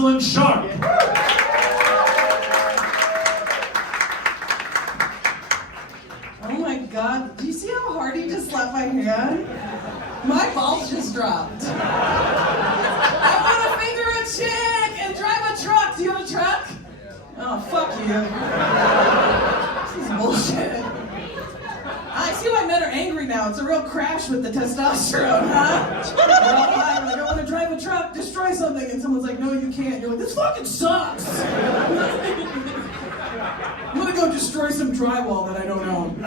Jozalyn Sharp. Oh my God, do you see how hard he just slapped my hand? My balls just dropped. I want to finger a chick and drive a truck. Do you have a truck? Oh, fuck you. This is bullshit. I see why men are angry now. It's a real crash with the testosterone, huh? We're all like, I want to drive a truck, destroy something, and someone's like, no, you can't. You're like, this fucking sucks. I'm gonna go destroy some drywall that I don't own.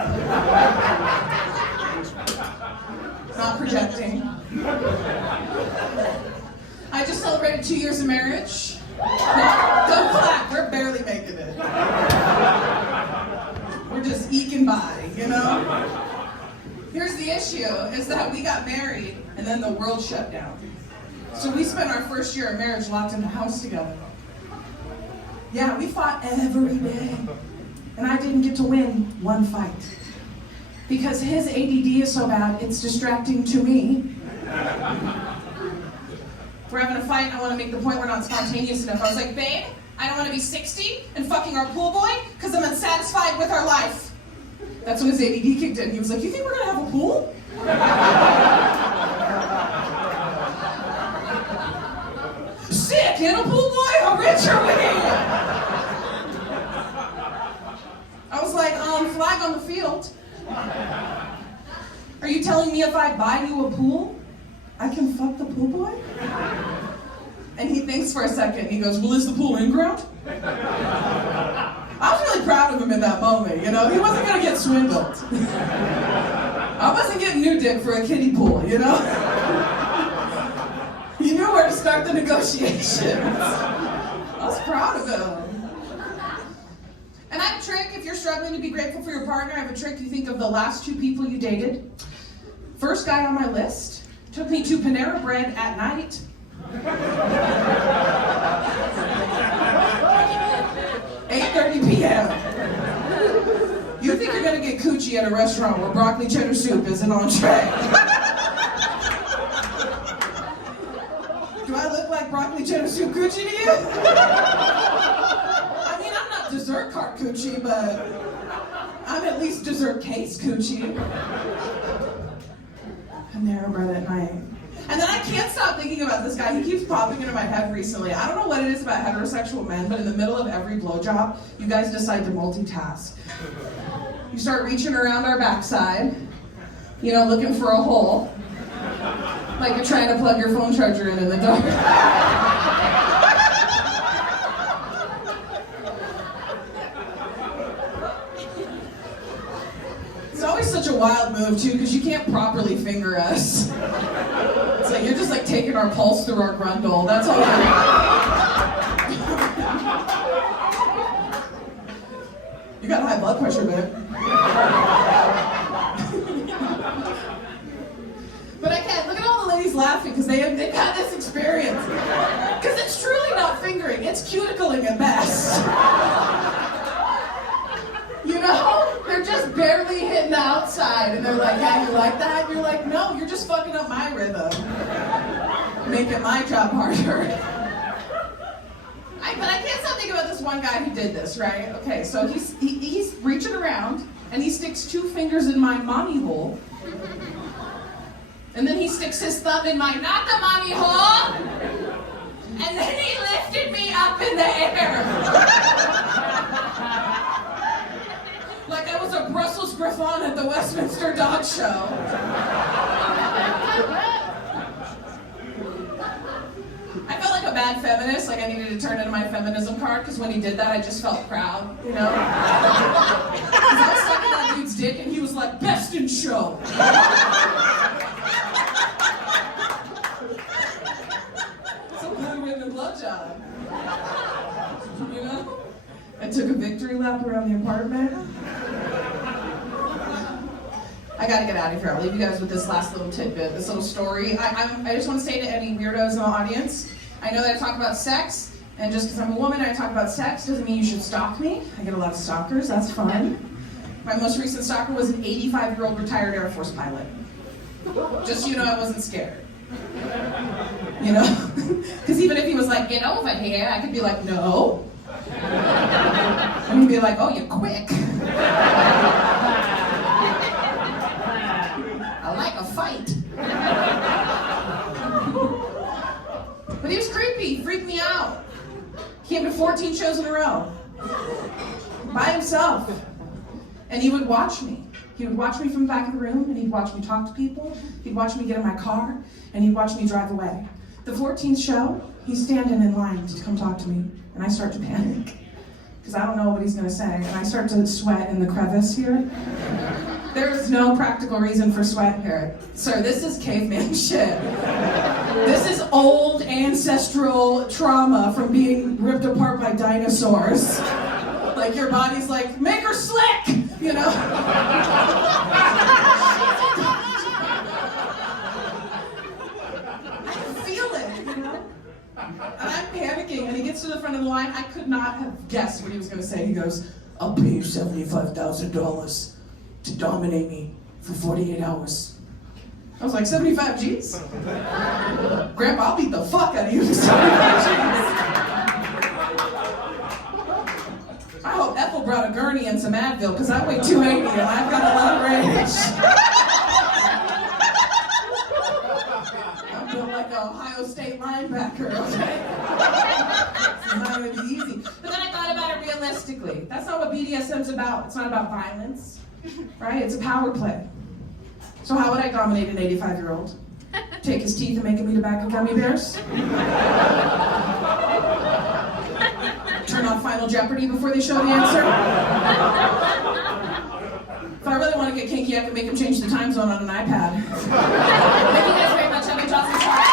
Not projecting. I just celebrated 2 years of marriage. No, don't clap, we're barely making it. We're just eking by, you know? Here's the issue, is that we got married and then the world shut down. So we spent our first year of marriage locked in the house together. Yeah, we fought every day. And I didn't get to win one fight. Because his ADD is so bad, it's distracting to me. We're having a fight and I want to make the point we're not spontaneous enough. I was like, babe, I don't want to be 60 and fucking our pool boy because I'm unsatisfied with our life. That's when his ADD kicked in. He was like, you think we're going to have a pool? Sick, and a pool boy? How rich are we? I was like, flag on the field. Are you telling me if I buy you a pool, I can fuck the pool boy? And he thinks for a second. He goes, well, is the pool in ground? I was really proud of him in that moment, you know? He wasn't gonna get swindled. I wasn't getting new dick for a kiddie pool, you know? He knew where to start the negotiations. I was proud of him. And I have a trick, if you're struggling to be grateful for your partner, I have a trick. You think of the last 2 people you dated. First guy on my list took me to Panera Bread at night. 8:30 p.m. You think you're gonna get coochie at a restaurant where broccoli cheddar soup is an entree. Do I look like broccoli cheddar soup coochie to you? I mean, I'm not dessert cart coochie, but I'm at least dessert case coochie. Panera Bread at night. And then I can't stop thinking about this guy. He keeps popping into my head recently. I don't know what it is about heterosexual men, but in the middle of every blowjob, you guys decide to multitask. You start reaching around our backside, you know, looking for a hole. Like you're trying to plug your phone charger in the dark. It's always such a wild move, too, because you can't properly finger us. It's like you're just like taking our pulse through our grundle. That's all you're You got high blood pressure, babe. But I can't. Look at all the ladies laughing because they've had this experience. Because it's truly not fingering. It's cuticling at best. You know? They're just barely hitting the outside. And they're like, yeah, you like that? And you're like, no, you're just fucking up my rhythm. Making my job harder. But I can't stop thinking about this one guy who did this, right? Okay, so he's reaching around, and he sticks 2 fingers in my mommy hole. And then he sticks his thumb in my not the mommy hole. And then he lifted me up in the air. Like I was a Brussels Griffon at the Westminster Dog Show. I felt like a bad feminist, like I needed to turn in my feminism card, because when he did that, I just felt proud, you know? Because I was sucking that dude's dick, and he was like, best in show. Some good women blowjob. You know? I took a victory lap around the apartment. I gotta get out of here. I'll leave you guys with this last little tidbit, this little story. I just want to say to any weirdos in the audience, I know that I talk about sex, and just because I'm a woman and I talk about sex doesn't mean you should stalk me. I get a lot of stalkers, that's fun. My most recent stalker was an 85-year-old retired Air Force pilot. Just so you know, I wasn't scared. you know? Because even if he was like, get over here, I could be like, no. And he'd be like, oh, you're quick. I like a fight. But he was creepy, freaked me out. He came to 14 shows in a row. By himself. And he would watch me. He would watch me from the back of the room, and he'd watch me talk to people. He'd watch me get in my car, and he'd watch me drive away. The 14th show, he's standing in line to come talk to me, and I start to panic, because I don't know what he's going to say, and I start to sweat in the crevice here. There is no practical reason for sweat here. Sir, this is caveman shit. This is old ancestral trauma from being ripped apart by dinosaurs. Like your body's like, make her slick, you know? I can feel it, you know? And I'm panicking, and he gets to the front of the line. I could not have guessed what he was going to say. He goes, I'll pay you $75,000 to dominate me for 48 hours. I was like, 75 G's? Grandpa, I'll beat the fuck out of you for 75 G's. I hope Ethel brought a gurney and some Advil, because I weigh 280 and I've got a lot of range. I'm built like an Ohio State linebacker, okay? It's not going to be easy. But then I thought about it realistically. That's not what BDSM's about. It's not about violence, right? It's a power play. So how would I dominate an 85-year-old? Take his teeth and make him eat a bag of gummy bears? Turn off Final Jeopardy before they show the answer? If I really want to get kinky, I can make him change the time zone on an iPad. Thank you guys very much. I'm Jozalyn Sharp.